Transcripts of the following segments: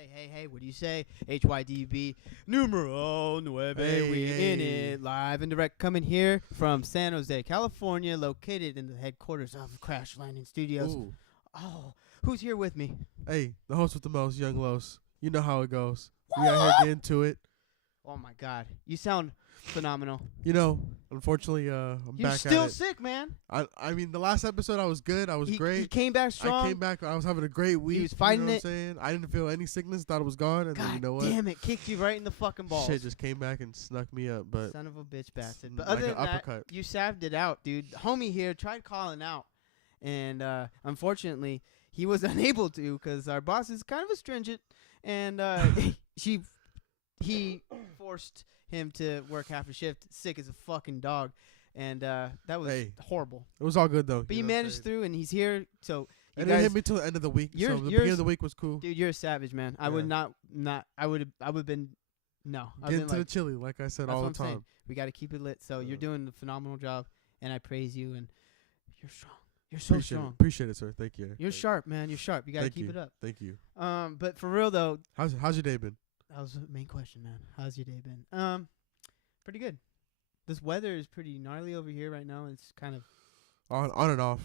Hey, what do you say? HYDB numero nueve. We in it, live and direct, coming here from San Jose, California, located in the headquarters of Crash Landing Studios. Ooh. Oh, who's here with me? Hey, the host with the most, Young Los. You know how it goes. We out here getting to it. Oh my God, you sound phenomenal. You know, unfortunately, I'm You're back still at it. sick, man. I mean, the last episode I was good. I was great. He came back strong. I came back. I was having a great week. He was fighting you know it. what I'm saying? I didn't feel any sickness. Thought it was gone. And God then you know what? damn it, kicked you right in the fucking balls. Shit just came back and snuck me up. But Son of a bitch bastard. But like other an than that, uppercut. you saved it out, dude. Homie here tried calling out, and unfortunately, he was unable to because our boss is kind of astringent, and he forced him to work half a shift, sick as a fucking dog, and that was horrible. It was all good though. But he managed through, and he's here. So you and guys, it hit me till the end of the week. So the beginning of the week was cool. dude, you're a savage, man. I would not. I would have been. No, I've Get been into like, the chili, like I said that's all what the I'm time. saying. We got to keep it lit. So you're doing a phenomenal job, and I praise you. And you're strong. You're so strong. Appreciate it, sir. Thank you. You're sharp, man. You're sharp. You got to keep it up. Thank you. But for real though, How's your day been? that was the main question, man. How's your day been? Pretty good. This weather is pretty gnarly over here right now. It's kind of On and off.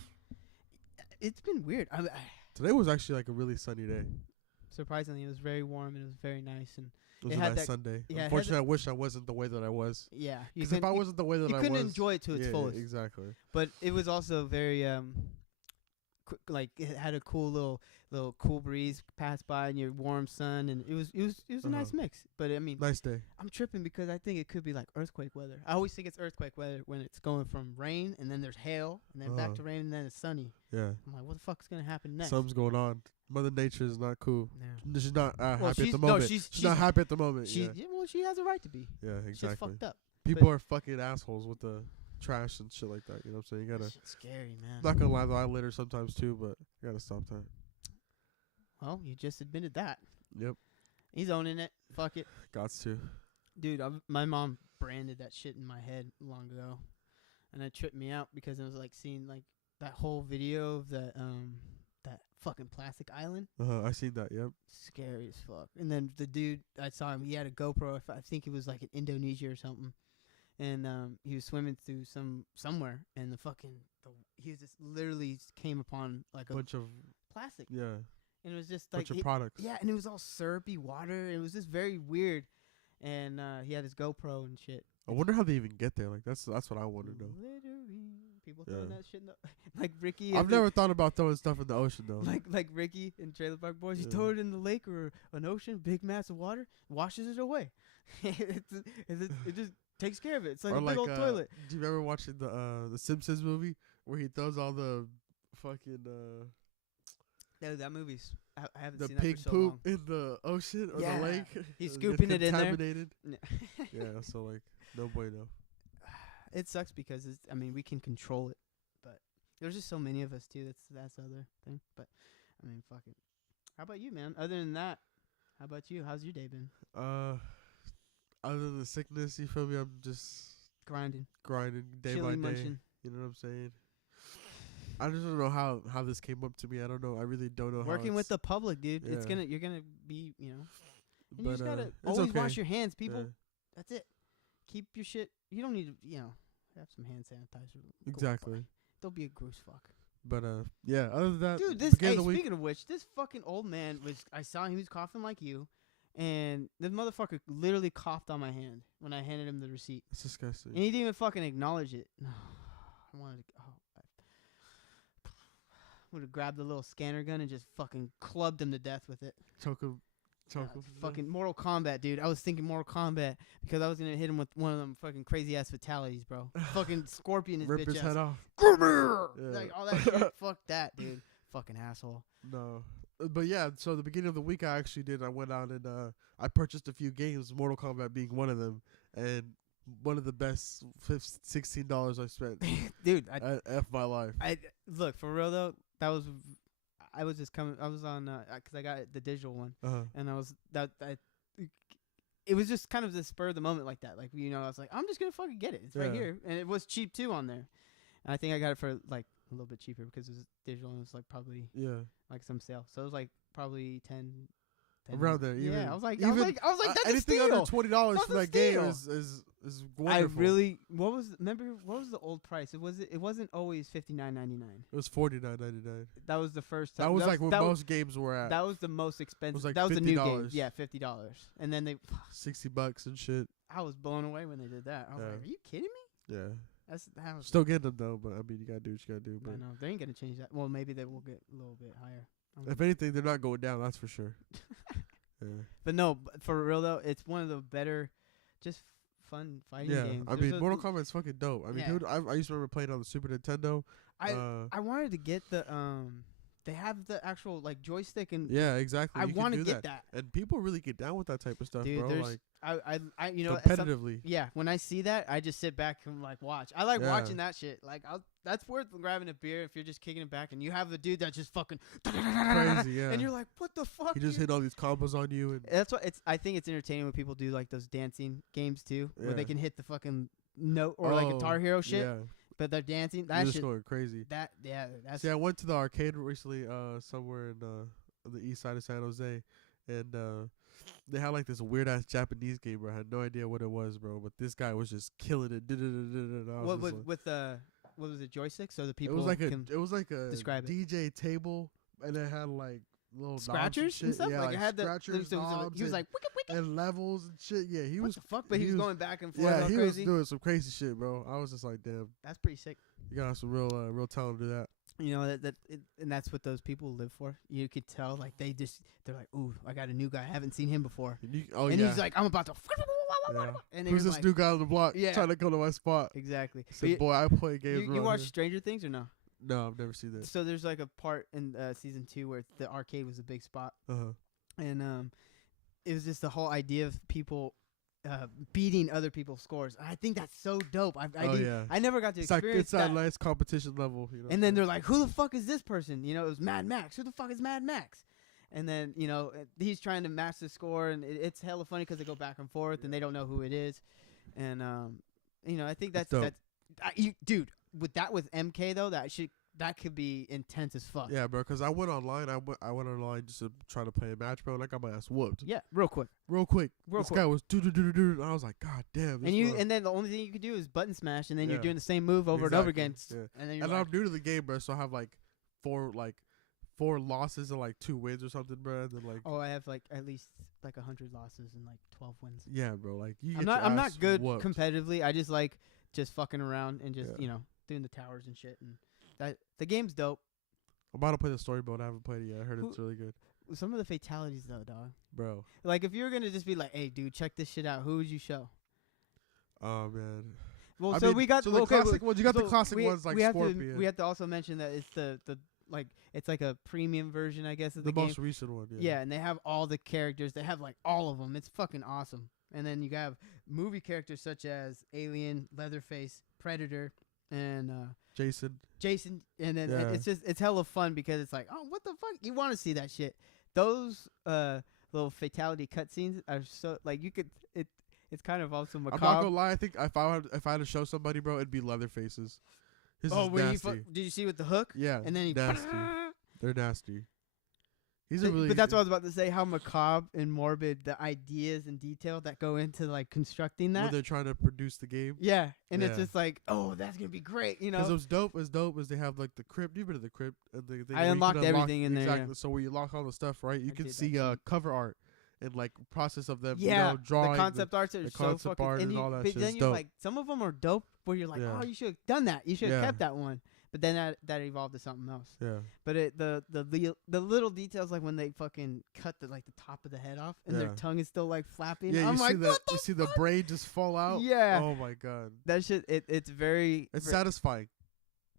It's been weird. Today was actually like a really sunny day. Surprisingly, it was very warm and it was very nice. And It was It a had nice that- Sunday. yeah, it had Unfortunately, I wish I wasn't the way that I was. yeah, Because if I wasn't the way that you I couldn't was, enjoy it to its fullest. exactly. But it was also very like it had a cool little cool breeze pass by and your warm sun, and it was a nice mix. But I mean, Nice day. I'm tripping because I think it could be like earthquake weather. I always think it's earthquake weather when it's going from rain and then there's hail and then back to rain and then it's sunny. Yeah. I'm like, what the fuck's gonna happen next? Something's going on. Mother Nature is not cool. Yeah. She's not happy at she's- the no, moment. she's not happy at the moment. Well, she has a right to be. Yeah, She's just exactly. fucked up. People are fucking assholes with the trash and shit like that. You know what I'm saying? You gotta. Shit's scary, man. Not gonna lie though, I litter sometimes too, but you gotta stop that. Well, you just admitted that. Yep. He's owning it. Fuck it. Gots to. Dude, my mom branded that shit in my head long ago, and it tripped me out because I was like seeing like that whole video of that fucking plastic island. I seen that. Yep. Scary as fuck. And then the dude, I saw him. He had a GoPro. I think it was like in Indonesia or something, and he was swimming through somewhere, and he was just literally came upon like a Bunch of plastic. yeah. And it was just like Bunch of products. Yeah, and it was all syrupy water. It was just very weird. And he had his GoPro and shit. I wonder how they even get there. Like that's what I want to know. People throwing that shit in the like Ricky. I've never thought about throwing stuff in the ocean though. Like Ricky in Trailer Park Boys. You Yeah. throw it in the lake or an ocean, big mass of water, washes it away. it just takes care of it. It's like or a big old toilet. Do you remember watching the Simpsons movie where he throws all the fucking No, that movie's. I haven't the seen that pig for so poop long. in the ocean or Yeah. the lake? He's It scooping gets it in there. contaminated. No. Yeah, so like no bueno. It sucks because we can control it, but there's just so many of us too. That's the other thing. But I mean, fuck it. How about you, man? Other than that, how about you? How's your day been? Other than the sickness, you feel me? I'm just Grinding day chili by day. munching. You know what I'm saying? I just don't know how this came up to me. I don't know. I really don't know. Working with the public, dude. Yeah. You're gonna be, and you But just gotta it's always okay. wash your hands, people. Yeah. That's it. Keep your shit. You don't need to, have some hand sanitizer. Go Exactly. fuck. Don't be a gross fuck. But yeah. Other than that, Dude, beginning of the week, speaking of which, this fucking old man I saw him, he was coughing like you, and this motherfucker literally coughed on my hand when I handed him the receipt. it's disgusting. And he didn't even fucking acknowledge it. I wanted to, I would have grabbed the little scanner gun and just fucking clubbed him to death with it. Choke him. Fucking Mortal Kombat, dude. I was thinking Mortal Kombat because I was gonna hit him with one of them fucking crazy ass fatalities, bro. Fucking scorpion his Rip bitch his ass. head off. Come here! Yeah. Like all that shit. Fuck that, dude. Fucking asshole. No. But yeah, so the beginning of the week I actually did. I went out and I purchased a few games, Mortal Kombat being one of them, and one of the best $16 I spent Dude, of my life. I look for real though. That was I was just coming. I was on because I got the digital one, and I was it was just kind of the spur of the moment like that. Like I was like, I'm just gonna fucking get it. It's right here, and it was cheap too on there. And I think I got it for like a little bit cheaper because it was digital and it was like probably like some sale. So it was like probably around there. Yeah, I was like, even that's anything a steal. under $20 That's for a that game steal. is wonderful. what was the old price? It wasn't always $59.99. It was $49.99. That was the first time. That was like what most games were at. That was the most expensive. It was like that was the new game. $50. Yeah, $50. And then they $60 and shit. I was blown away when they did that. I was like, are you kidding me? Yeah. That was Still getting them though, but I mean you gotta do what you gotta do. I But know they ain't gonna change that. Well, maybe they will get a little bit higher. if anything, they're not going down. That's for sure. Yeah. But no, for real though, it's one of the better, just fun fighting games. I mean, Mortal Kombat's fucking dope. I mean, dude, I used to remember playing on the Super Nintendo. I wanted to get the they have the actual like joystick and yeah, exactly. I want to get that. And people really get down with that type of stuff, dude, bro. Like I you know competitively. Yeah, when I see that, I just sit back and like watch. I like watching that shit. Like that's worth grabbing a beer if you're just kicking it back and you have the dude that just fucking crazy, yeah. And you're like, what the fuck? He just hit all these combos on you, and that's what it's. I think it's entertaining when people do like those dancing games too, where they can hit the fucking note or like Guitar Hero shit. Yeah. But they're dancing. That shit going crazy. That's. See, I went to the arcade recently, somewhere in the east side of San Jose, and they had like this weird ass Japanese game, bro. I had no idea what it was, bro. But this guy was just killing it. What was it, joystick? So the people it was like a describe DJ table, and it had like little scratchers and stuff. Yeah, like it had scratchers, he was like wicked. And levels and shit. Yeah, he was the fuck, but he was going back and forth. Yeah, he crazy. was doing some crazy shit, bro. I was just like, damn, that's pretty sick. You got some real talent to do that. You know and that's what those people live for. You could tell, like they're like, ooh, I got a new guy. I haven't seen him before. And he's like, I'm about to. Yeah. And who's this new guy on the block trying to come to my spot? Exactly. Said, boy, I play games. You watch Stranger Things or no? No, I've never seen that. So there's like a part in season 2 where the arcade was a big spot, and it was just the whole idea of people beating other people's scores. I think that's so dope. I never got to experience it's that nice competition level. You know? And then they're like, who the fuck is this person? You know, it was Mad Max. Who the fuck is Mad Max? And then, you know, he's trying to match the score, and it's hella funny because they go back and forth, and they don't know who it is. And, you know, I think that's dude, with MK, though, that could be intense as fuck. Yeah, bro, because I went online. I went online just to try to play a match, bro, and I got my ass whooped. Yeah, real quick. This guy was do, and I was like, God damn. And then the only thing you could do is button smash, and then you're doing the same move over and over again. Yeah. And then I'm new to the game, bro, so I have like four losses and like 2 wins or something, bro. And then like I have like at least like 100 losses and like 12 wins. Yeah, bro. Like I'm not good competitively. I just like fucking around and just you know doing the towers and shit. And that the game's dope. I'm about to play the story mode. I haven't played it yet. I heard it's really good. Some of the fatalities though, dog. Bro. Like if you were gonna just be like, hey, dude, check this shit out. Who would you show? Oh man. Well, we got the classic ones. You got the classic ones like Scorpion. We have to also mention that it's the like it's like a premium version, I guess, of the game. The most recent one, yeah. And they have all the characters. They have like all of them. It's fucking awesome. And then you have movie characters such as Alien, Leatherface, Predator, and Jason. And then it's hella fun because it's like, oh, what the fuck? You want to see that shit. Those little fatality cutscenes are so like you could it's kind of also macabre. I'm not gonna lie. I think if I had to show somebody, bro, it'd be Leatherface's. His is nasty. Did you see with the hook? Yeah. And then he nasty. They're nasty. But that's what I was about to say. How macabre and morbid the ideas and detail that go into like constructing that. When they're trying to produce the game. Yeah, and it's just like, oh, that's gonna be great, you know. Because as dope as they have like the crypt. You've been to the crypt. And I unlocked everything in there. Exactly. So where you lock all the stuff, right? You can see cover art and like process of them. Yeah, you know, drawing the concept arts are so fucking. Art and all that but shit. then you like some of them are dope. Where you're like, oh, you should have done that. You should have kept that one. But then that evolved to something else. Yeah. But the little details, like when they fucking cut the top of the head off and their tongue is still like flapping. Yeah, I'm like, what you see the brain just fall out. Yeah. Oh my god. That shit. It's very. It's satisfying.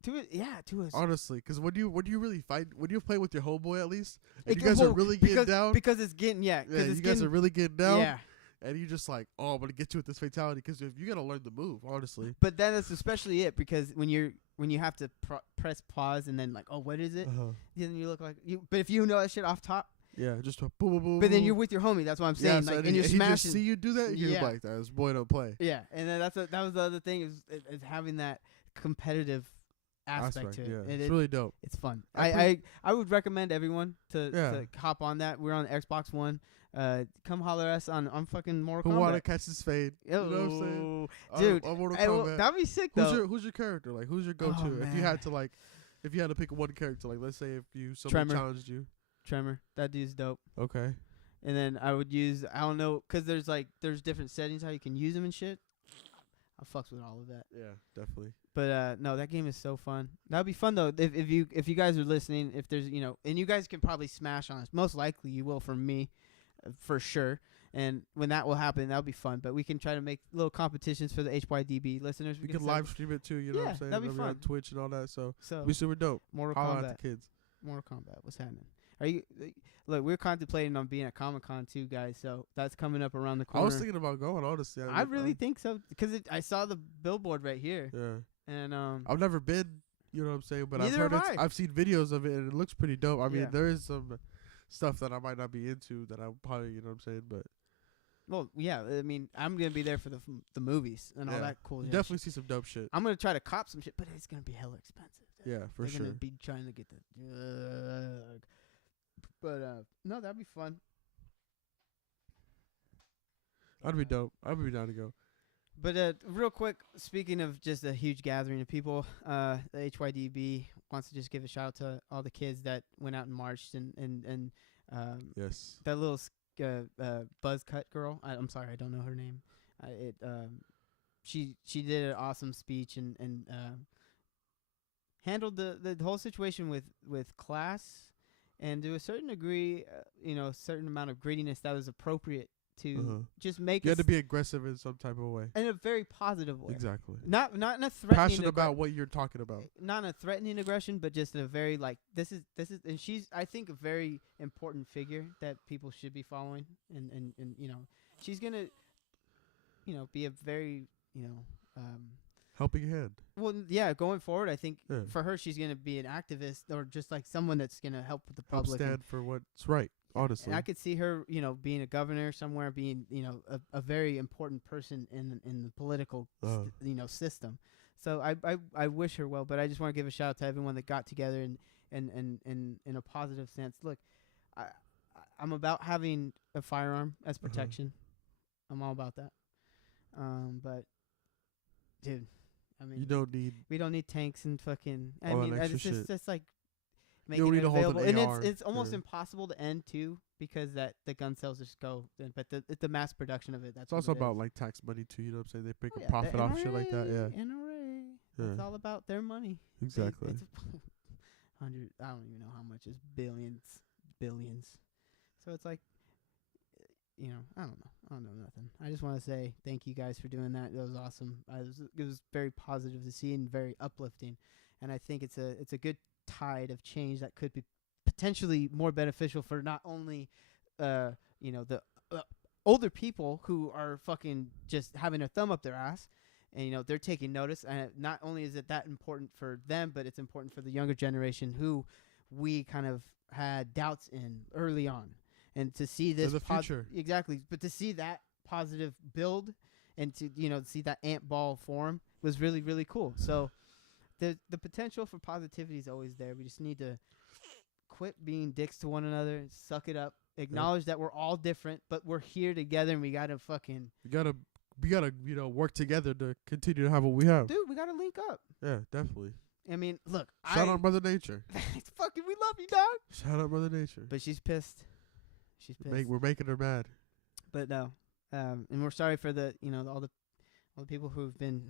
To us. Honestly, because when you really fight, when you play with your homeboy at least, and you guys are really getting down. Because it's getting you guys are really getting down. Yeah. And you just like, oh, I'm gonna get you with this fatality because you gotta learn the move, honestly. But then that's especially it because when you have to press pause and then like, oh, what is it? Then you look like you. But if you know that shit off top, yeah, just boom, boom, boom. But then you're with your homie. That's what I'm saying. So like, and you're smashing. He just see you do that. You're like, this boy don't play. Yeah, and then that was the other thing is having that competitive aspect to it. Yeah, it's really dope. It's fun. I would recommend everyone to hop on that. We're on Xbox One. Come holler at us on fucking Mortal Kombat. Who want to catch his fade? You know what I'm saying? Dude, on Mortal Kombat. That'd be sick though. Who's your character? Like, who's your go-to? If you had to pick one character, like, let's say if somebody challenged you. Tremor. That dude's dope. Okay. And then I would use, I don't know, because there's different settings how you can use them and shit. I fucks with all of that. Yeah, definitely. But no, that game is so fun. That'd be fun though. If you guys are listening, if there's and you guys can probably smash on us. Most likely you will from me, for sure. And when that will happen, that'll be fun. But we can try to make little competitions for the HYDB listeners. We can live stream it too. You know what I'm saying? That'd be fun. On Twitch and all that. So it'll be super dope. Mortal Kombat. At the kids. Mortal Kombat. What's happening? Are you? Look, we're contemplating on being at Comic-Con too, guys. So that's coming up around the corner. I was thinking about going, honestly. I really think so because I saw the billboard right here. Yeah. And I've never been. You know what I'm saying? But neither I've seen videos of it and it looks pretty dope. I mean, there is some stuff that I might not be into that I probably, you know what I'm saying, but. Well, yeah. I mean, I'm gonna be there for the movies and all that cool. Definitely see some dope shit. I'm gonna try to cop some shit, but it's gonna be hella expensive. Yeah, for sure. They're gonna be trying to get the. But no, that'd be fun. That'd be dope. I'd be down to go. But real quick, speaking of just a huge gathering of people, the HYDB wants to just give a shout out to all the kids that went out and marched and yes, that little buzz cut girl. I'm sorry, I don't know her name. She did an awesome speech and handled the whole situation with class. And to a certain degree, a certain amount of grittiness that was appropriate to just make. You had to be aggressive in some type of way. In a very positive way. Exactly. Not in a threatening. Passionate about what you're talking about. Not in a threatening aggression, but just in a very this is, and she's, I think, a very important figure that people should be following, and she's gonna, be a very, helping hand. Well, yeah, going forward, I think for her, she's going to be an activist or just like someone that's going to help with the public. Stand for what's right, honestly. And I could see her, being a governor somewhere, being, a very important person in the political, system. So I wish her well, but I just want to give a shout out to everyone that got together and in a positive sense. Look, I'm about having a firearm as protection. I'm all about that. But, dude. I mean, we don't need tanks and fucking. I mean, it's just like making it available, and it's almost impossible to end too because the gun sales just go. But the mass production of it. That's it's also about like tax money too. You know what I'm saying? They make a profit off shit like that. Yeah. NRA. It's all about their money. Exactly. It's I don't even know how much is billions. So it's like. I don't know. I don't know nothing. I just want to say thank you guys for doing that. It was awesome. It was very positive to see and very uplifting. And I think it's a good tide of change that could be potentially more beneficial for not only, the older people who are fucking just having their thumb up their ass, and they're taking notice. And not only is it that important for them, but it's important for the younger generation who we kind of had doubts in early on. And to see this future. Exactly, but to see that positive build and to see that ant ball form was really, really cool. So the potential for positivity is always there. We just need to quit being dicks to one another and suck it up. Acknowledge that we're all different, but we're here together and we gotta work together to continue to have what we have. Dude, we gotta link up. Yeah, definitely. I mean, look. Shout out Mother Nature. It's fucking, we love you, dog. Shout out Mother Nature. But she's pissed. We're making her mad. But no, and we're sorry for all the people who've been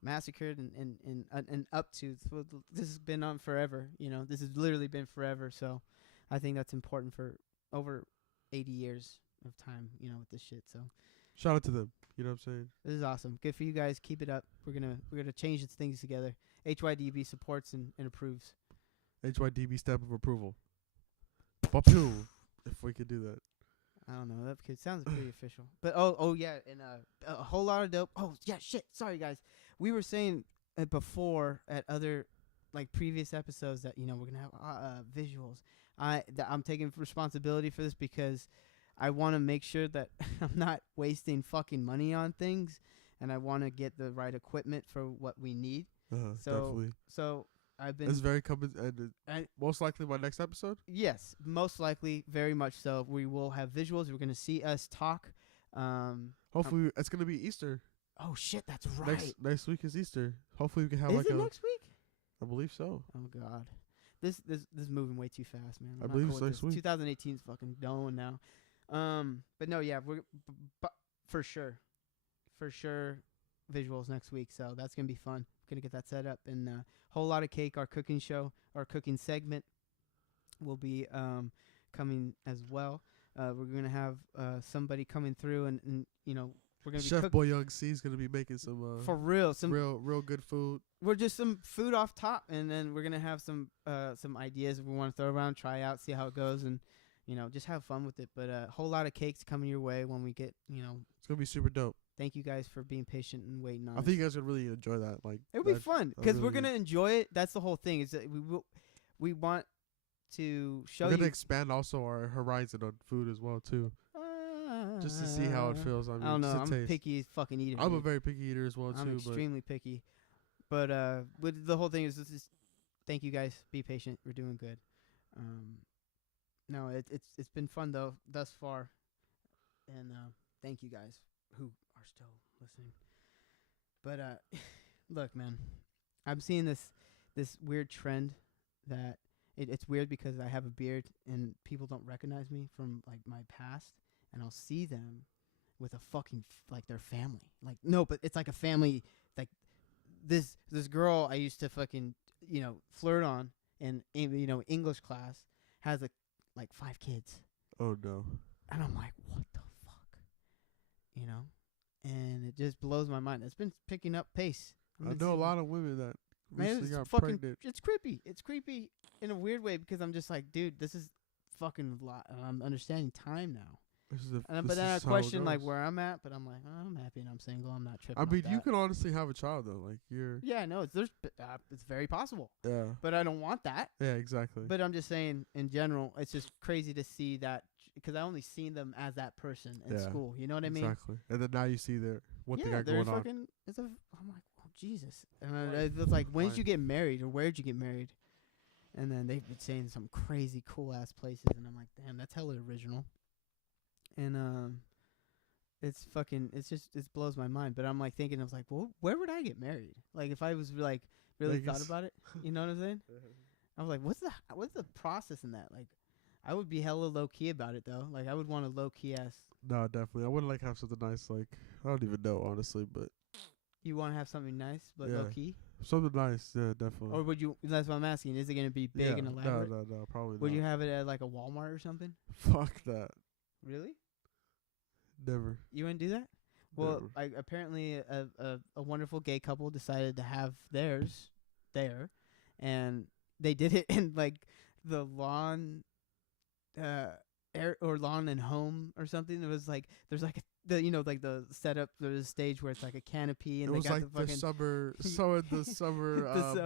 massacred and up to. This has been on forever. This has literally been forever. So I think that's important for over 80 years of time. With this shit. So shout out to them. You know what I'm saying? This is awesome. Good for you guys. Keep it up. We're gonna change these things together. HYDB supports and approves. HYDB stamp of approval. If we could do that. I don't know. That sounds pretty official. But oh yeah, and a whole lot of dope. Oh yeah, shit. Sorry guys. We were saying before at other previous episodes that we're gonna have visuals. I'm taking responsibility for this because I want to make sure that I'm not wasting fucking money on things, and I want to get the right equipment for what we need. Definitely. So I've been. It's very coming, and most likely my next episode. Yes, most likely, very much so. We will have visuals. We're gonna see us talk. Hopefully, it's gonna be Easter. Oh shit, that's right. Next week is Easter. Hopefully, we can have Is it next week? I believe so. Oh god, this is moving way too fast, man. I believe it's next week. 2018 is fucking done now. But no, yeah, but for sure, visuals next week. So that's gonna be fun. Gonna get that set up, and whole lot of cake. Our cooking show, our cooking segment, will be coming as well. We're gonna have somebody coming through, and you know we're gonna Chef be Boy Young C is gonna be making some for real, some real good food. We're just some food off top, and then we're gonna have some ideas we want to throw around, try out, see how it goes, and you know just have fun with it. But a whole lot of cakes coming your way when we get It's gonna be super dope. Thank you guys for being patient and waiting on. I think you guys would really enjoy that. Like it'll be fun because we're gonna enjoy it. That's the whole thing. Is that we want to show. We're gonna expand also our horizon on food as well too, just to see how it feels. I don't know. I'm a picky fucking eater. I'm a very picky eater as well too. I'm extremely picky. But with the whole thing is thank you guys. Be patient. We're doing good. No, it's been fun though thus far, and thank you guys who are still listening. But look, man, I'm seeing this weird trend that it's weird because I have a beard and people don't recognize me from like my past, and I'll see them with a fucking like their family. Like no, but it's like a family. Like this girl I used to fucking flirt on in English class has like 5 kids. Oh no. And I'm like, what the fuck? And it just blows my mind. It's been picking up pace. I know a lot of women that recently got pregnant. It's creepy. It's creepy in a weird way because I'm just like, dude, this is fucking a lot. I'm understanding time now. But then I question like where I'm at, but I'm like, oh, I'm happy and I'm single. I'm not tripping. I mean, you can honestly have a child though. Like you're. Yeah, I know. It's very possible. Yeah. But I don't want that. Yeah, exactly. But I'm just saying, in general, it's just crazy to see that because I only seen them as that person in school. You know what I mean? Exactly. And then now you see what they got going on. I'm like, oh Jesus! And it's like, when did you get married or where did you get married? And then they've been saying some crazy cool ass places, and I'm like, damn, that's hella original. And it blows my mind. But I'm like thinking, I was like, well, where would I get married? Like if I was like really thought about it, you know what I'm saying? I was like, what's the process in that? Like, I would be hella low key about it though. Like I would want a low key ass. No, definitely. I wouldn't like have something nice. Like I don't even know honestly, but you want to have something nice but low key. Something nice, yeah, definitely. Or would you? That's what I'm asking. Is it gonna be big and elaborate? No, probably not. Would you have it at like a Walmart or something? Fuck that. Really? Never. You wouldn't do that? Well, apparently a wonderful gay couple decided to have theirs there, and they did it in like the lawn, or lawn and home or something. It was like there's like the setup. There's a stage where it's like a canopy, and it was got like the summer,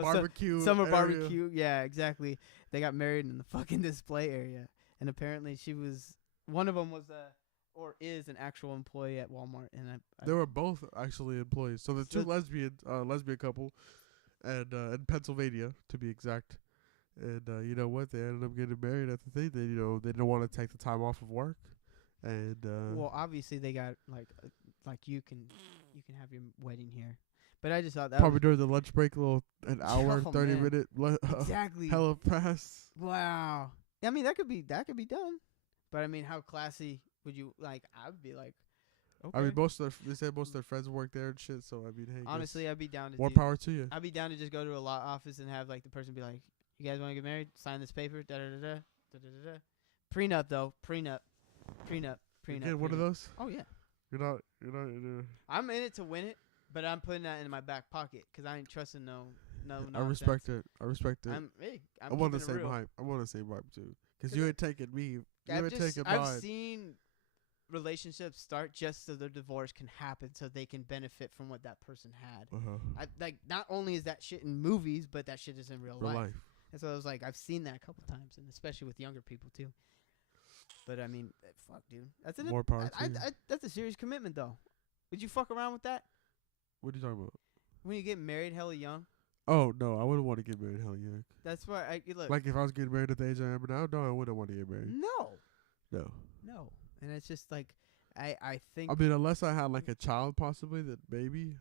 barbecue, summer area. barbecue. Yeah, exactly. They got married in the fucking display area, and apparently one of them was or is an actual employee at Walmart, and they were both actually employees. So the two lesbian couple, and in Pennsylvania to be exact, and you know what? They ended up getting married at the thing. They they didn't want to take the time off of work, and well, obviously they got like you can have your wedding here, but I just thought that probably during the lunch break, an hour 30-minute exactly hella pass. Wow, I mean that could be done, but I mean how classy. Would you like? I would be like, okay. I mean, they said most of their friends work there and shit. So I mean, hey, honestly, I'd be down to more power to you. I'd be down to just go to a law office and have like the person be like, "You guys want to get married? Sign this paper." Da da da da da da da. Prenup though. Prenup. You get one of those? Oh yeah. You're not. I'm in it to win it, but I'm putting that in my back pocket because I ain't trusting no. I respect it. I'm on the same hype. I'm on the same vibe too. Because you ain't taking me. I've seen relationships start just so their divorce can happen, so they can benefit from what that person had. Not only is that shit in movies, but that shit is in real life. And so I was like, I've seen that a couple times, and especially with younger people too. But I mean, fuck, dude, that's more power. That's a serious commitment, though. Would you fuck around with that? What are you talking about? When you get married hella young? Oh no, I wouldn't want to get married. Hell yeah. That's why I look. Like if I was getting married at the age I am now, no, I wouldn't want to get married. No. No. No. And it's just like I think I mean, unless I had like a child, possibly, that maybe.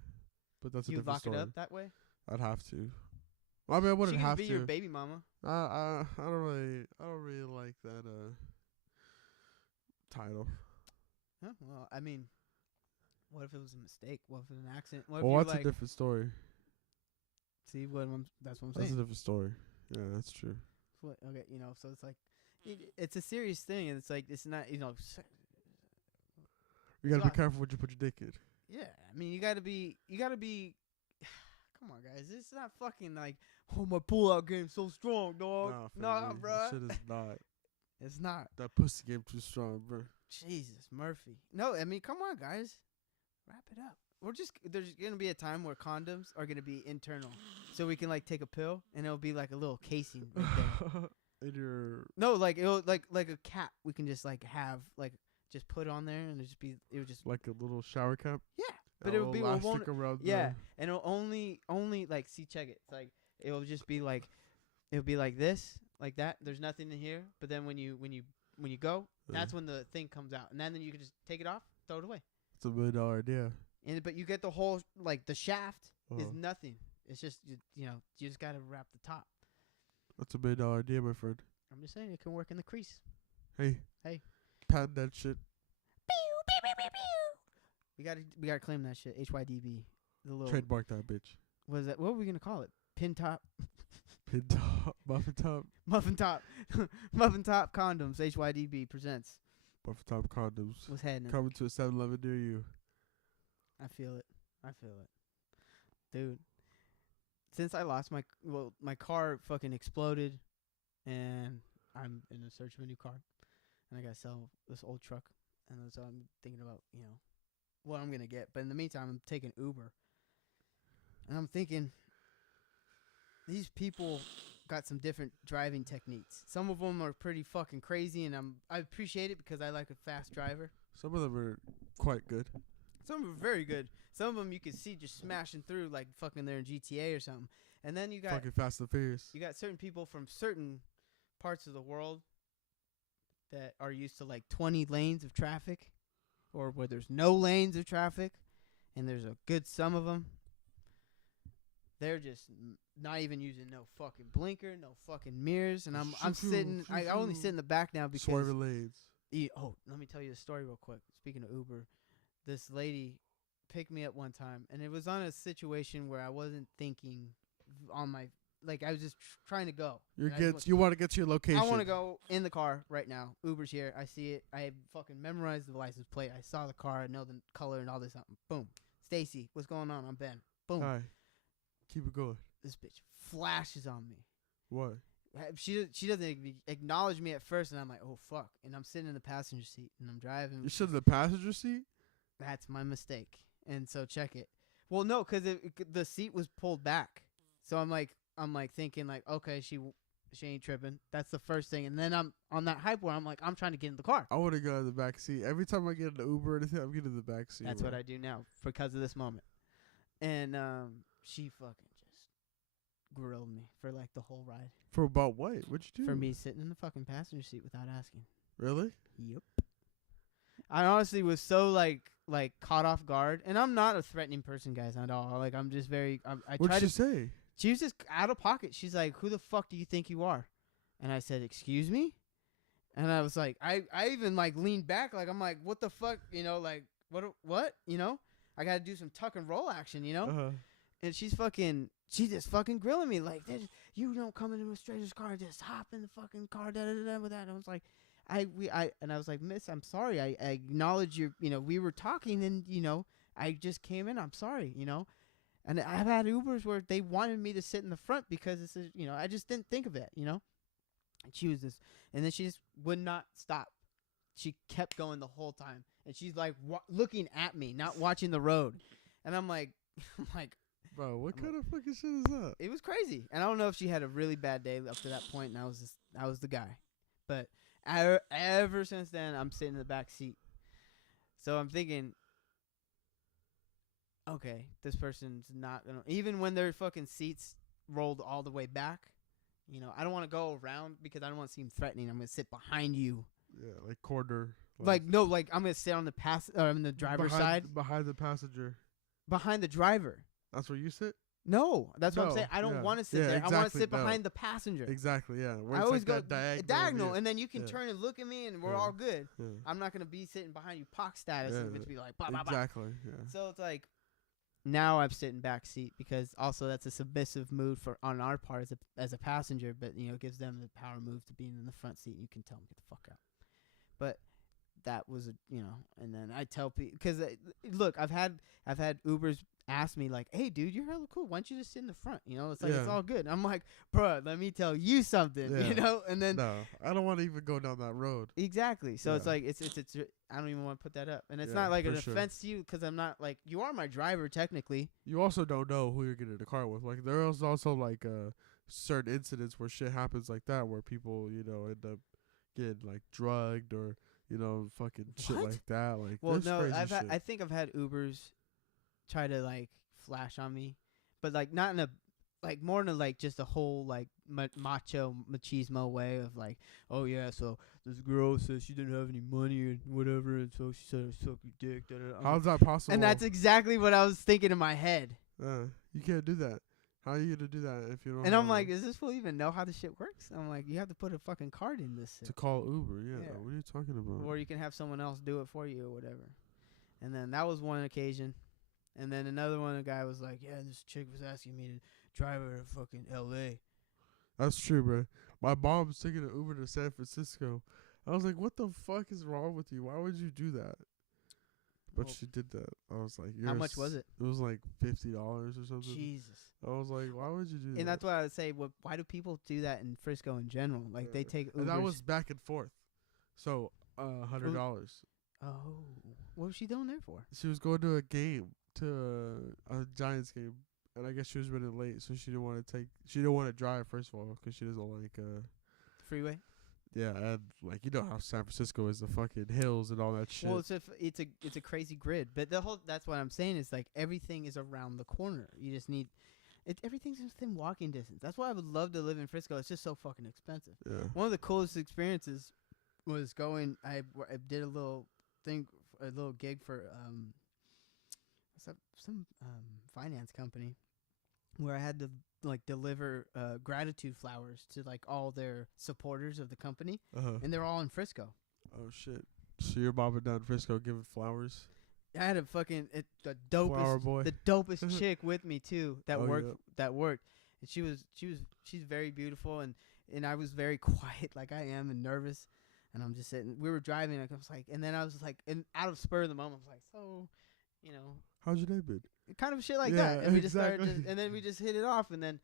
But that's a you different lock story. it up that way. I'd have to. Well, I mean, I wouldn't She can have be to. your baby mama. I don't really like that title. Huh? Well, I mean, what if it was a mistake? What if it was an accident? What Well, if that's a different story. See that's what I'm That's saying. a different story. Yeah, that's true. Okay, so it's like it's a serious thing, and it's like it's not, You gotta be careful what you put your dick in. Yeah, I mean, you gotta be. Come on, guys, it's not fucking like, oh, my pull-out game's so strong, dog. Nah, bruh. Shit is not. It's not. That pussy game too strong, bro. Jesus, Murphy. No, I mean, come on, guys, wrap it up. There's gonna be a time where condoms are gonna be internal, so we can like take a pill and it'll be like a little casing right there. In your No, like it'll like a cap. We can just like have like just put on there and it would just like a little shower cap. Yeah, but it would be elastic around. Yeah, and it'll only like check it. It's like it'll just be like it'll be like this, like that. There's nothing in here, but then when you go, that's when the thing comes out, and then you can just take it off, throw it away. It's $1 million idea. But you get the whole, like, the shaft is nothing. It's just, you just got to wrap the top. That's $1 million idea, my friend. I'm just saying, it can work in the crease. Hey. Patent that shit. We gotta claim that shit. HYDB. The little trademark that bitch. What is that? What are we gonna call it? Pin top. Pin top. Muffin top. Muffin top. Muffin top condoms. HYDB presents. Muffin top condoms. What's happening? Coming to a 7-Eleven near you. I feel it. Dude. Since I lost my car fucking exploded, and I'm in the search of a new car, and I gotta sell this old truck, and so I'm thinking about, what I'm gonna get. But in the meantime, I'm taking Uber, and I'm thinking, these people got some different driving techniques. Some of them are pretty fucking crazy, and I appreciate it because I like a fast driver. Some of them are quite good. Some of them are very good. Some of them you can see just smashing through like fucking they're in GTA or something. And then you got fucking Fast and Furious. You got certain people from certain parts of the world that are used to like 20 lanes of traffic, or where there's no lanes of traffic, and there's a good some of them. They're just not even using no fucking blinker, no fucking mirrors, and I'm sitting. I only sit in the back now because swerving lanes. Let me tell you a story real quick. Speaking of Uber, this lady picked me up one time, and it was on a situation where I wasn't thinking on my, like, I was just trying to go. You want to get to your location. I want to go in the car right now. Uber's here. I see it. I fucking memorized the license plate. I saw the car. I know the color and all this. Boom. Stacy, what's going on? I'm Ben. Boom. Hi. Keep it going. This bitch flashes on me. What? She doesn't acknowledge me at first, and I'm like, oh fuck. And I'm sitting in the passenger seat, and I'm driving. You sit in the passenger seat? That's my mistake. And so check it. Well, no, because the seat was pulled back. So I'm like thinking like, okay, she ain't tripping. That's the first thing. And then I'm on that hype where I'm like, I'm trying to get in the car. I want to go in the back seat. Every time I get in the Uber or anything, I'm getting in the back seat. That's what I do now because of this moment. And she fucking just grilled me for like the whole ride. For about what? What'd you do? For me sitting in the fucking passenger seat without asking. Really? Yep. I honestly was so like caught off guard, and I'm not a threatening person, guys, at all. Like I'm just very. What'd she say? She was just out of pocket. She's like, "Who the fuck do you think you are?" And I said, "Excuse me." And I was like, I even like leaned back, like I'm like, "What the fuck?" Like what? I got to do some tuck and roll action, Uh-huh. And she's just fucking grilling me like, "You don't come into a stranger's car, just hop in the fucking car, da da da." With that, and I was like. I was like, "Miss, I'm sorry. I acknowledge your, we were talking, and I just came in. I'm sorry, And I've had Ubers where they wanted me to sit in the front because this is, I just didn't think of it, And she was and then she just would not stop. She kept going the whole time, and she's like looking at me, not watching the road, and I'm like, bro, what kind of fucking shit is that? It was crazy, and I don't know if she had a really bad day up to that point, and I was the guy, but. Ever since then, I'm sitting in the back seat. So I'm thinking, okay, this person's not gonna. Even when their fucking seats rolled all the way back. You know, I don't want to go around because I don't want to seem threatening. I'm gonna sit behind you. Yeah, like corner. Like no, like I'm gonna sit on the on the driver's side behind the passenger. behind the driver. That's where you sit. No, that's what I'm saying. I don't want to sit there. Exactly, I want to sit behind the passenger. Exactly. Yeah. I always go diagonal, and then you can turn and look at me, and we're all good. Yeah. I'm not gonna be sitting behind you, pox status, and it's be like, bah, bah, bah. Exactly. Yeah. So it's like, now I'm sitting back seat because also that's a submissive move on our part as a passenger, but you know, it gives them the power move to being in the front seat. You can tell them get the fuck out. But that was and then I tell people because look, I've had Ubers ask me like, "Hey, dude, you're hella cool. Why don't you just sit in the front?" You know, it's like it's all good. I'm like, "Bruh, let me tell you something." You know, and then no, I don't want to even go down that road. Exactly. So it's like it's I don't even want to put that up, and it's not like an offense to you because I'm not like you are my driver technically. You also don't know who you're getting in the car with. Like there's also like certain incidents where shit happens like that where people end up getting like drugged or fucking shit like that. Like well, no, I think I've had Ubers try to like flash on me, but like not in a like more in a like just a whole like machismo way of like, oh yeah, so this girl says she didn't have any money and whatever, and so she said suck your dick. How's that possible? And that's exactly what I was thinking in my head. You can't do that. How are you gonna do that if you don't? And I'm like, does this fool even know how this shit works? I'm like, you have to put a fucking card in this to call Uber. Yeah. What are you talking about? Or you can have someone else do it for you or whatever. And then that was one occasion. And then another one, the guy was like, yeah, this chick was asking me to drive her to fucking L.A. That's true, bro. My mom's taking an Uber to San Francisco. I was like, what the fuck is wrong with you? Why would you do that? But she did that. I was like, how much was it? It was like $50 or something. Jesus. I was like, why would you do that? And that's why I would say, why do people do that in Frisco in general? Like, they take Ubers. And that was back and forth. So, $100. Oh. What was she doing there for? She was going to a game, to a Giants game. And I guess she was running late, so she didn't want to drive, first of all, because she doesn't like, freeway? Yeah, and like how San Francisco is, the fucking hills and all that shit. Well, it's a crazy grid, but that's what I'm saying is like everything is around the corner. You just need everything's within walking distance. That's why I would love to live in Frisco. It's just so fucking expensive. Yeah. One of the coolest experiences was going. I did a little gig for some finance company where I had to like deliver gratitude flowers to like all their supporters of the company, and they're all in Frisco. Oh shit! So you're bobbing down Frisco giving flowers? I had a fucking the dopest chick with me too that worked. And she's very beautiful, and I was very quiet like I am and nervous, and I'm just sitting. We were driving, and I was like, and then I was like, and out of spur of the moment, I was like, so, how's your day been? Kind of shit like that, and we just started, and then we just hit it off, and then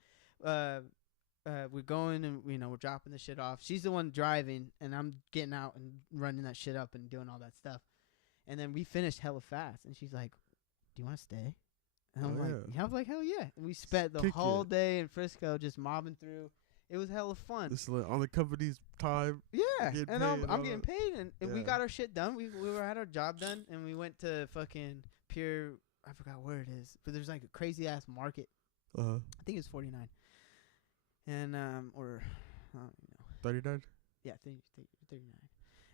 we're going, and we're dropping the shit off. She's the one driving, and I'm getting out and running that shit up and doing all that stuff, and then we finished hella fast, and she's like, "Do you want to stay?" And I'm like, hell yeah! And we spent the whole day in Frisco just mobbing through. It was hella fun. This on the company's time. Yeah, and I'm getting paid, and we got our shit done. We had our job done, and we went to fucking Pure. I forgot where it is, but there's like a crazy ass market. I think it's 49, and or I don't know. 39. Yeah, 39.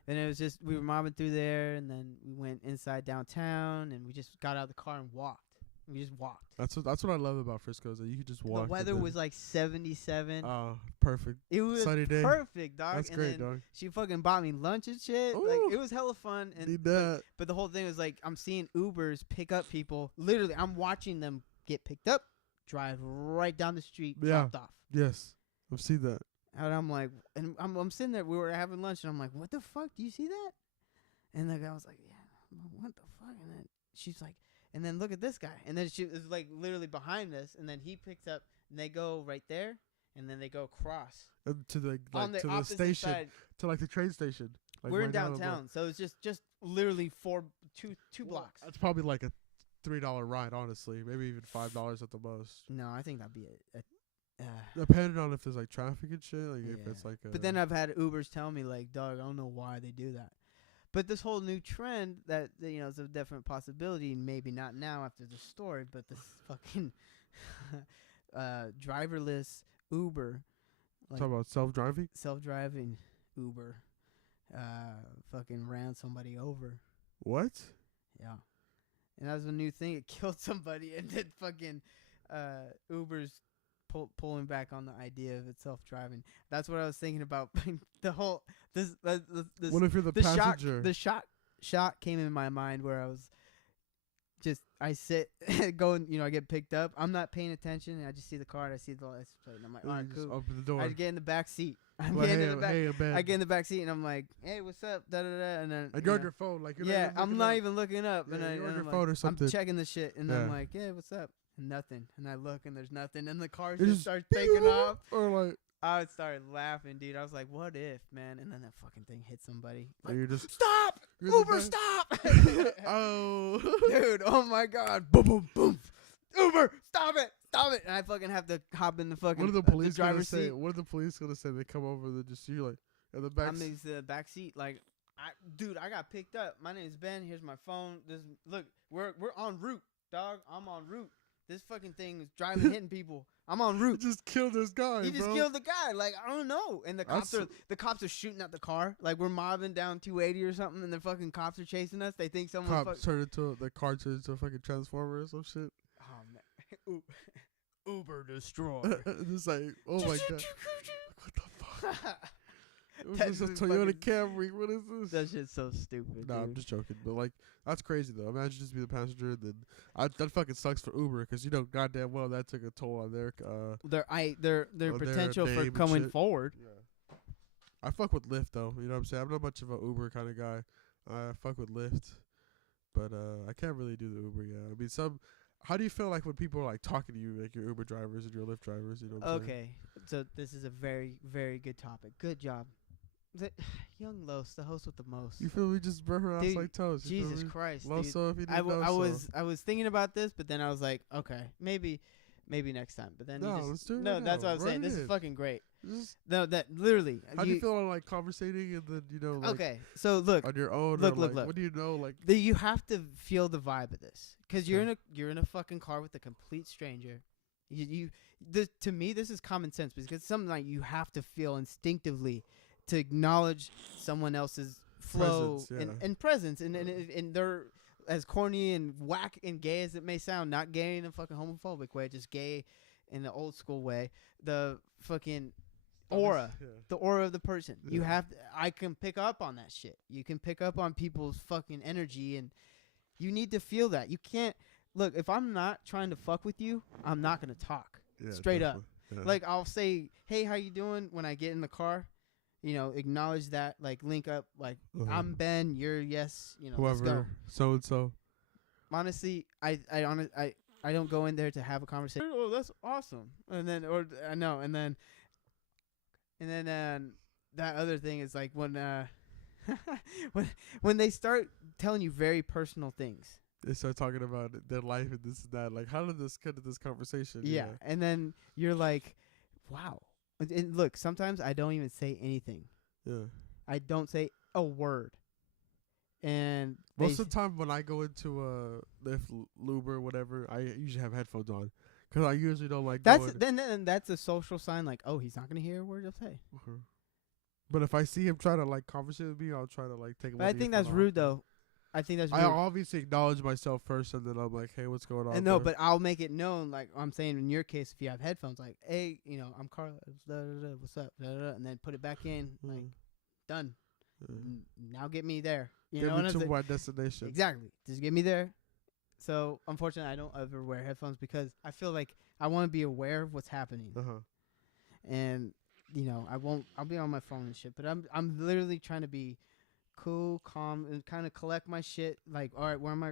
And it was just we were mobbing through there, and then we went inside downtown, and we just got out of the car and walked. We just walked. That's what I love about Frisco is that you could just walk. The weather was like 77. Oh, perfect. It was sunny day. Perfect, dog. That's great, dog. She fucking bought me lunch and shit. Ooh, like it was hella fun. And need that. But the whole thing was like I'm seeing Ubers pick up people. Literally, I'm watching them get picked up, drive right down the street, dropped off. Yes, I've seen that. And I'm like, and I'm sitting there. We were having lunch, and I'm like, what the fuck? Do you see that? And the guy was like, yeah. What the fuck? And then she's like. And then look at this guy. And then she was like literally behind us. And then he picks up and they go right there. And then they go across. To the station. Side. To like the train station. Like we're in downtown. So it's just literally two blocks. That's probably like a $3 ride, honestly. Maybe even $5 at the most. No, I think that'd be depending on if there's like traffic and shit. Like if it's like but then I've had Ubers tell me like, dog, I don't know why they do that. But this whole new trend that is a definite possibility, maybe not now after the story, but this fucking driverless Uber, like Talk about self-driving. self-driving Uber, fucking ran somebody over. What? Yeah, and that was a new thing. It killed somebody, and then fucking Uber's pulling back on the idea of it self-driving. That's what I was thinking about. The whole this What if you're the passenger? Shot came in my mind where I was just I sit going, I get picked up. I'm not paying attention, and I just see the car, and I see the license plate, and I'm like, all right, cool. Open the door. I get in the back seat. I get in the back seat, and I'm like, hey, what's up? Da da da. And then you're on your phone, like I'm not even looking up, yeah, and you're on your I'm phone like, or something. I'm checking the shit, and I'm like, yeah, what's up? And nothing, and I look, and there's nothing, and the car just starts taking off. Or like, I started laughing, dude. I was like, what if, man? And then that fucking thing hit somebody. Like, you're just stop! Uber, stop! Oh. Dude, oh my God. Boom, boom, boom. Uber, stop it! Stop it! And I fucking have to hop in the fucking What are the police driver's seat. What are the police gonna say? They come over, they just see you like in the back. I'm in the back seat, like, I got picked up. My name's Ben. Here's my phone. Look, we're en route, dog. I'm en route. This fucking thing is driving, hitting people. I'm en route. He just killed this guy. He just killed the guy. Like, I don't know. And the cops are shooting at the car. Like, we're mobbing down 280 or something, and the fucking cops are chasing us. They think someone the car turned into a fucking transformer or some shit. Oh man, Uber destroy. It's like, oh my God, what the fuck? It was That's just a Toyota Camry. What is this? That shit's so stupid. Nah, dude. I'm just joking. But like, that's crazy though. Imagine just be the passenger. Then that fucking sucks for Uber because goddamn well that took a toll on their their potential for coming forward. Yeah. I fuck with Lyft though. You know what I'm saying? I'm not much of an Uber kind of guy. I fuck with Lyft, but I can't really do the Uber. Yeah, I mean How do you feel like when people are like talking to you, like your Uber drivers and your Lyft drivers? You know. What I'm saying? So this is a very, very good topic. Good job. Young Los, the host with the most. You feel me? Just burn her ass like toast. Jesus Christ, Loso, if you I was thinking about this, but then I was like, okay, maybe next time. But then let's do it. No, that's what I was saying. This is fucking great. No, that literally. How do you feel on like conversating and then like, okay, so look on your own? Look. What do you know? Like you have to feel the vibe of this because you're in a fucking car with a complete stranger. To me, this is common sense because it's something like you have to feel instinctively to acknowledge someone else's flow and presence and they're as corny and whack and gay as it may sound, not gay in a fucking homophobic way, just gay in the old school way. The fucking aura, the aura of the person. Yeah. I can pick up on that shit. You can pick up on people's fucking energy, and you need to feel that. You can't look if I'm not trying to fuck with you, I'm not gonna talk straight up. Yeah. Like I'll say, "Hey, how you doing?" when I get in the car. Acknowledge that, like, link up, like, I'm Ben, you're yes, whoever, let's go. So and so. Honestly, I don't go in there to have a conversation. Oh, that's awesome. And then, that other thing is like when when they start telling you very personal things. They start talking about their life and this and that. Like, how did this get to this conversation? Yeah, and then you're like, wow. And look, sometimes I don't even say anything. Yeah. I don't say a word. And most of the time when I go into Lyft, Uber, whatever, I usually have headphones on because I usually don't like. Then that's a social sign. Like, oh, he's not gonna hear a word I'll say. But if I see him try to like conversate with me, I'll try to like take. But I think that's rude though. I obviously acknowledge myself first, and then I'm like, "Hey, what's going on?" And no, but I'll make it known. Like I'm saying, in your case, if you have headphones, like, "Hey, I'm Carla. What's up?" And then put it back in. Like, done. Now get me there. Get me to my destination. Exactly. Just get me there. So unfortunately, I don't ever wear headphones because I feel like I want to be aware of what's happening. And I'll be on my phone and shit. But I'm literally trying to be cool, calm, and kind of collect my shit. Like, all right, where am I?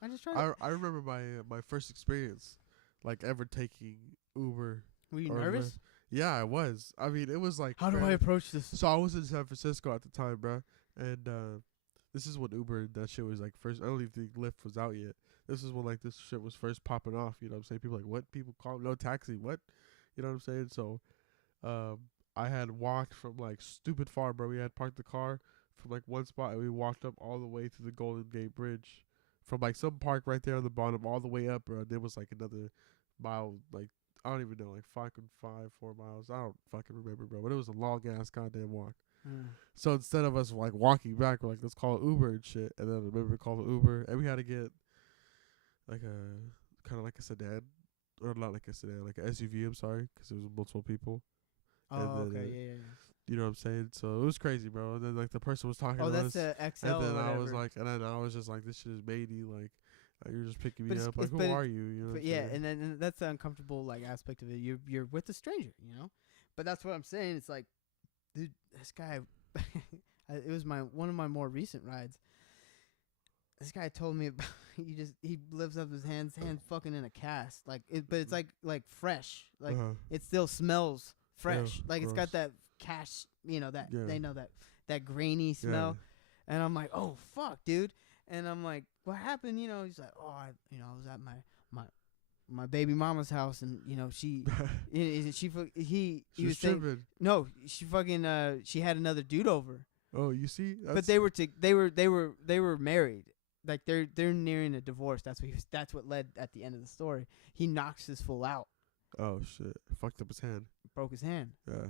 I just try. I remember my first experience, like ever taking Uber. Were you nervous? Yeah, I was. I mean, it was like, how do I approach this? So I was in San Francisco at the time, bro, and this is when Uber and that shit was like first. I don't even think Lyft was out yet. This is when like this shit was first popping off. You know what I'm saying? People like, what? People call no taxi? What? You know what I'm saying? So, I had walked from like stupid far, bro. We had parked the car from like one spot and we walked up all the way to the Golden Gate Bridge from like some park right there on the bottom all the way up, bro. There was like another mile, like I don't even know, like 4 miles. I don't fucking remember, bro. But it was a long ass goddamn walk. So instead of us like walking back, we're like, let's call Uber and shit. And then I remember we called Uber, and we had to get like a kind of like a sedan, or not like a sedan, like an SUV. I'm sorry, because it was multiple people. Oh, okay, yeah. You know what I'm saying? So it was crazy, bro. And then like the person was talking Oh, to that's us, a XL. and then or I whatever. was like, just like, this shit is baby, like you're just picking But me it's- up. Like, it's- who but are you? You know? But what I'm yeah, saying? and that's the uncomfortable like aspect of it. You're with a stranger, you know. But that's what I'm saying. It's like, dude, this guy. It was one of my more recent rides. This guy told me about he lifts up his hands fucking in a cast, like but it's like fresh, like it still smells fresh, like gross. it's got that cash, you know, that they know that grainy Yeah. smell, and I'm like, oh fuck, dude, and I'm like, what happened? You know, he's like, oh, I was at my baby mama's house, and you know she he was saying, tripping. no, she fucking she had another dude over. Oh, you see? But they were married. Like they're nearing a divorce. That's what led at the end of the story. He knocks this fool out. Oh shit! Fucked up his hand. Broke his hand. Yeah.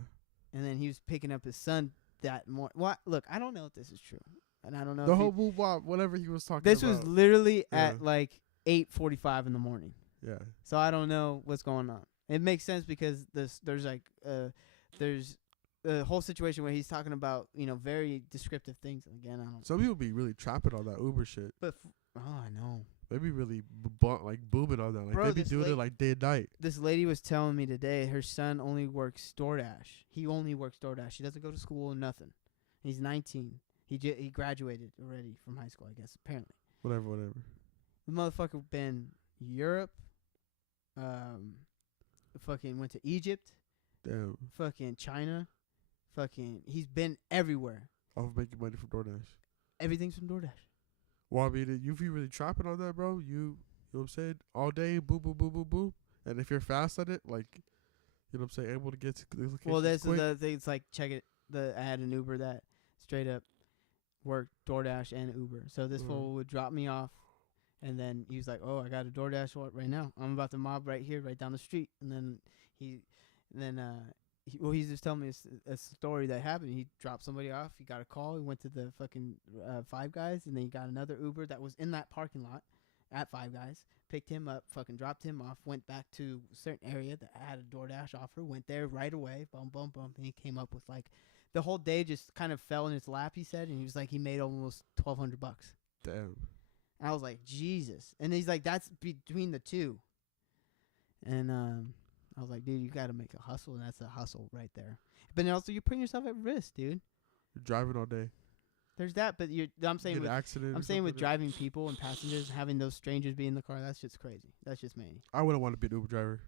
And then he was picking up his son that morning. What? Look, I don't know if this is true, and I don't know The if whole move whatever he was talking this about. was literally at like 8:45 in the morning. Yeah. So I don't know what's going on. It makes sense because there's the whole situation where he's talking about, you know, very descriptive things. And again, I don't. Some people be really trapping on that Uber shit. But I know. They be really like booming on that. Like, Bro, they be doing it like day and night. This lady was telling me today her son only works DoorDash. He only works DoorDash. He doesn't go to school or nothing. He's 19. He graduated already from high school, I guess, apparently. Whatever. The motherfucker been Europe. Fucking went to Egypt. Damn. Fucking China. Fucking, he's been everywhere. Off of making money from DoorDash. Everything's from DoorDash. Well, I mean, you be really trapping on that, bro. You know what I'm saying? All day, boom, boom, boom, boom, boom. And if you're fast at it, like, you know what I'm saying, able to get to the locations Well, this quick. is the thing. It's like, check it. I had an Uber that straight up worked DoorDash and Uber. So this fool would drop me off, and then he was like, "Oh, I got a DoorDash right now. I'm about to mob right here, right down the street." And then he he's just telling me a story that happened. He dropped somebody off. He got a call. He went to the fucking Five Guys, and then he got another Uber that was in that parking lot at Five Guys. Picked him up, fucking dropped him off, went back to a certain area that had a DoorDash offer, went there right away, bum, bum, bum, and he came up with like, the whole day just kind of fell in his lap, he said, and he was like, he made almost $1,200. Damn. I was like, Jesus. And he's like, that's between the two. And I was like, dude, you got to make a hustle, and that's a hustle right there. But then also, you're putting yourself at risk, dude. You're driving all day. There's that, but I'm saying with or driving people and passengers, having those strangers be in the car, that's just crazy. That's just me. I wouldn't want to be an Uber driver,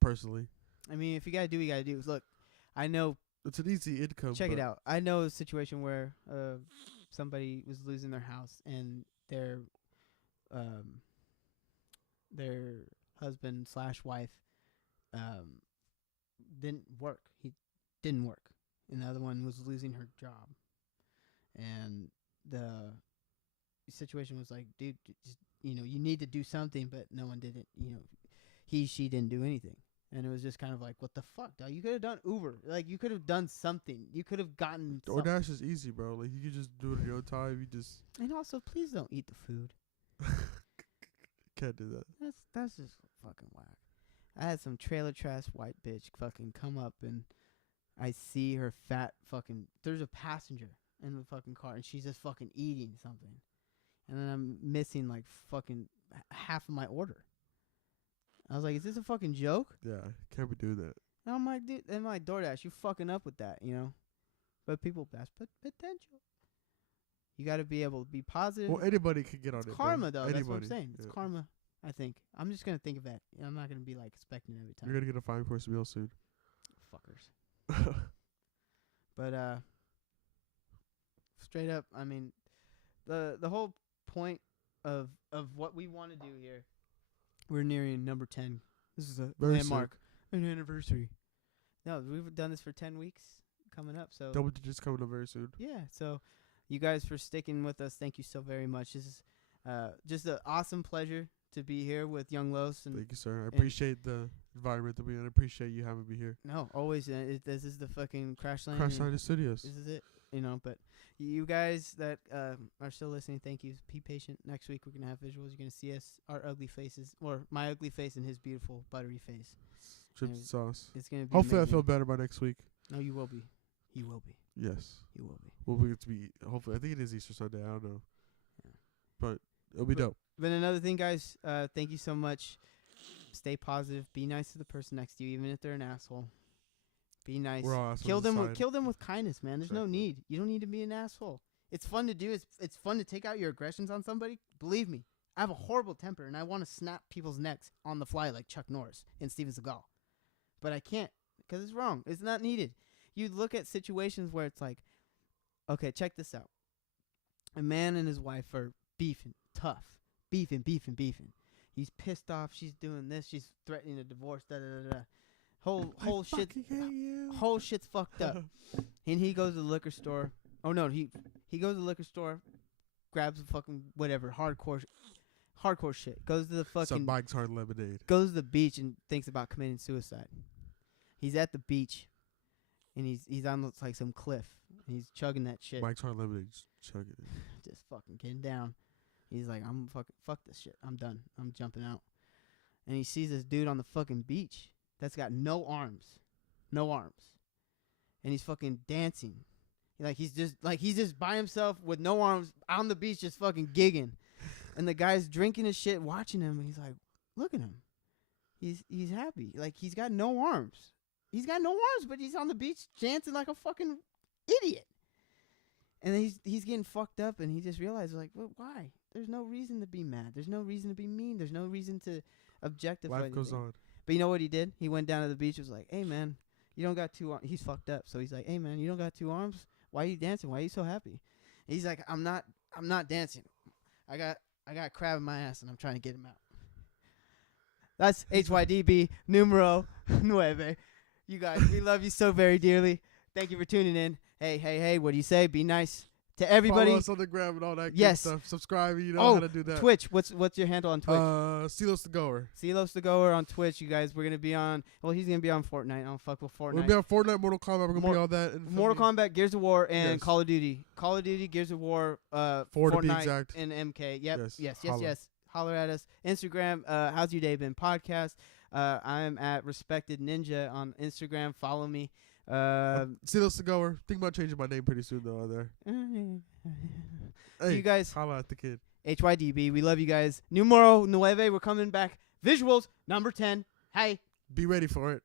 personally. I mean, if you gotta do what you gotta do. Look, I know. It's an easy income. Check it out. I know a situation where somebody was losing their house, and their husband/wife didn't work. He didn't work, and the other one was losing her job. And the situation was like, dude, just, you know, you need to do something, but no one did it. You know, she didn't do anything. And it was just kind of like, what the fuck, dog? You could have done Uber. Like, you could have done something. You could have gotten DoorDash is easy, bro. Like, you could just do it in your own time. You just... And also, please don't eat the food. Can't do that. That's just fucking whack. I had some trailer trash white bitch fucking come up, and I see her fat fucking... There's a passenger in the fucking car, and she's just fucking eating something. And then I'm missing, like, fucking half of my order. I was like, is this a fucking joke? Yeah, can't be doing that. And I'm like, dude, and my DoorDash, you fucking up with that, you know? But people, that's potential. You got to be able to be positive. Well, anybody can get on it. Karma, though. Anybody. That's what I'm saying. It's karma, I think. I'm just going to think of that. I'm not going to be, like, expecting every time. You're going to get a 5-course meal soon. Fuckers. But, straight up, I mean, the whole point of what we want to do here, we're nearing number 10. This is a landmark, an anniversary. No, we've done this for 10 weeks coming up. So double digits coming up very soon. Yeah. So you guys for sticking with us, thank you so very much. This is Just an awesome pleasure to be here with Young Los. And thank you, sir. I appreciate the environment that we in. I appreciate you having me here. No, always. This is the fucking Crash Land. Crash Land Studios. This is it. But you guys that are still listening, thank you. Be patient. Next week we're gonna have visuals. You're gonna see us, our ugly faces, or my ugly face and his beautiful buttery face. Chips and sauce. It's gonna be. Hopefully, amazing. I feel better by next week. No, you will be. You will be. Yes. You will be. We'll get to be. Hopefully, I think it is Easter Sunday. I don't know, but it'll be dope. But another thing, guys. Thank you so much. Stay positive. Be nice to the person next to you, even if they're an asshole. Be nice. We're all assholes Kill them. inside. Kill them with kindness, man. There's no Exactly. need. You don't need to be an asshole. It's fun to do. It's fun to take out your aggressions on somebody. Believe me, I have a horrible temper, and I want to snap people's necks on the fly like Chuck Norris and Steven Seagal. But I can't because it's wrong. It's not needed. You look at situations where it's like, okay, check this out. A man and his wife are beefing, tough. Beefing. He's pissed off. She's doing this. She's threatening a divorce. Whole shit's fucked up. And he goes to the liquor store. Oh no, he goes to the liquor store, grabs a fucking whatever hardcore shit. Goes to the fucking some Mike's Hard Lemonade. Goes to the beach and thinks about committing suicide. He's at the beach, and he's on like some cliff. And he's chugging that shit. Mike's Hard Lemonade, chugging it. Just fucking getting down. He's like, I'm fuck this shit. I'm done. I'm jumping out. And he sees this dude on the fucking beach that's got no arms. And he's fucking dancing. He's just by himself with no arms on the beach just fucking gigging. And the guy's drinking his shit, watching him, and he's like, look at him. He's happy. Like, he's got no arms. But he's on the beach dancing like a fucking idiot. And then he's getting fucked up, and he just realizes, like, well, why? There's no reason to be mad. There's no reason to be mean. There's no reason to objectify Life goes on. But you know what he did? He went down to the beach and was like, hey, man, you don't got 2 arms. He's fucked up. So he's like, hey, man, you don't got 2 arms? Why are you dancing? Why are you so happy? And he's like, I'm not dancing. I got crab in my ass, and I'm trying to get him out. That's HYDB numero 9. You guys, we love you so very dearly. Thank you for tuning in. Hey, what do you say? Be nice to everybody. Follow us on the gram and all that good stuff. Subscribe, you know how to do that. Twitch. What's your handle on Twitch? Silos the Goer. Silos the Goer on Twitch, you guys. We're going to be on, he's going to be on Fortnite. I don't fuck with Fortnite. We'll be on Fortnite, Mortal Kombat. We're going to be all that. Mortal Kombat, Gears of War, and Call of Duty. Call of Duty, Gears of War, Fortnite, to be exact. And MK. Yep. Yes. Holler at us. Instagram, How's Your Day Been Podcast. I'm at Respected Ninja on Instagram. Follow me. Silos the Goer. Think about changing my name pretty soon though. There. Hey, you guys. Holla at the kid. HYDB. We love you guys. Numero 9. We're coming back. Visuals number 10. Hey. Be ready for it.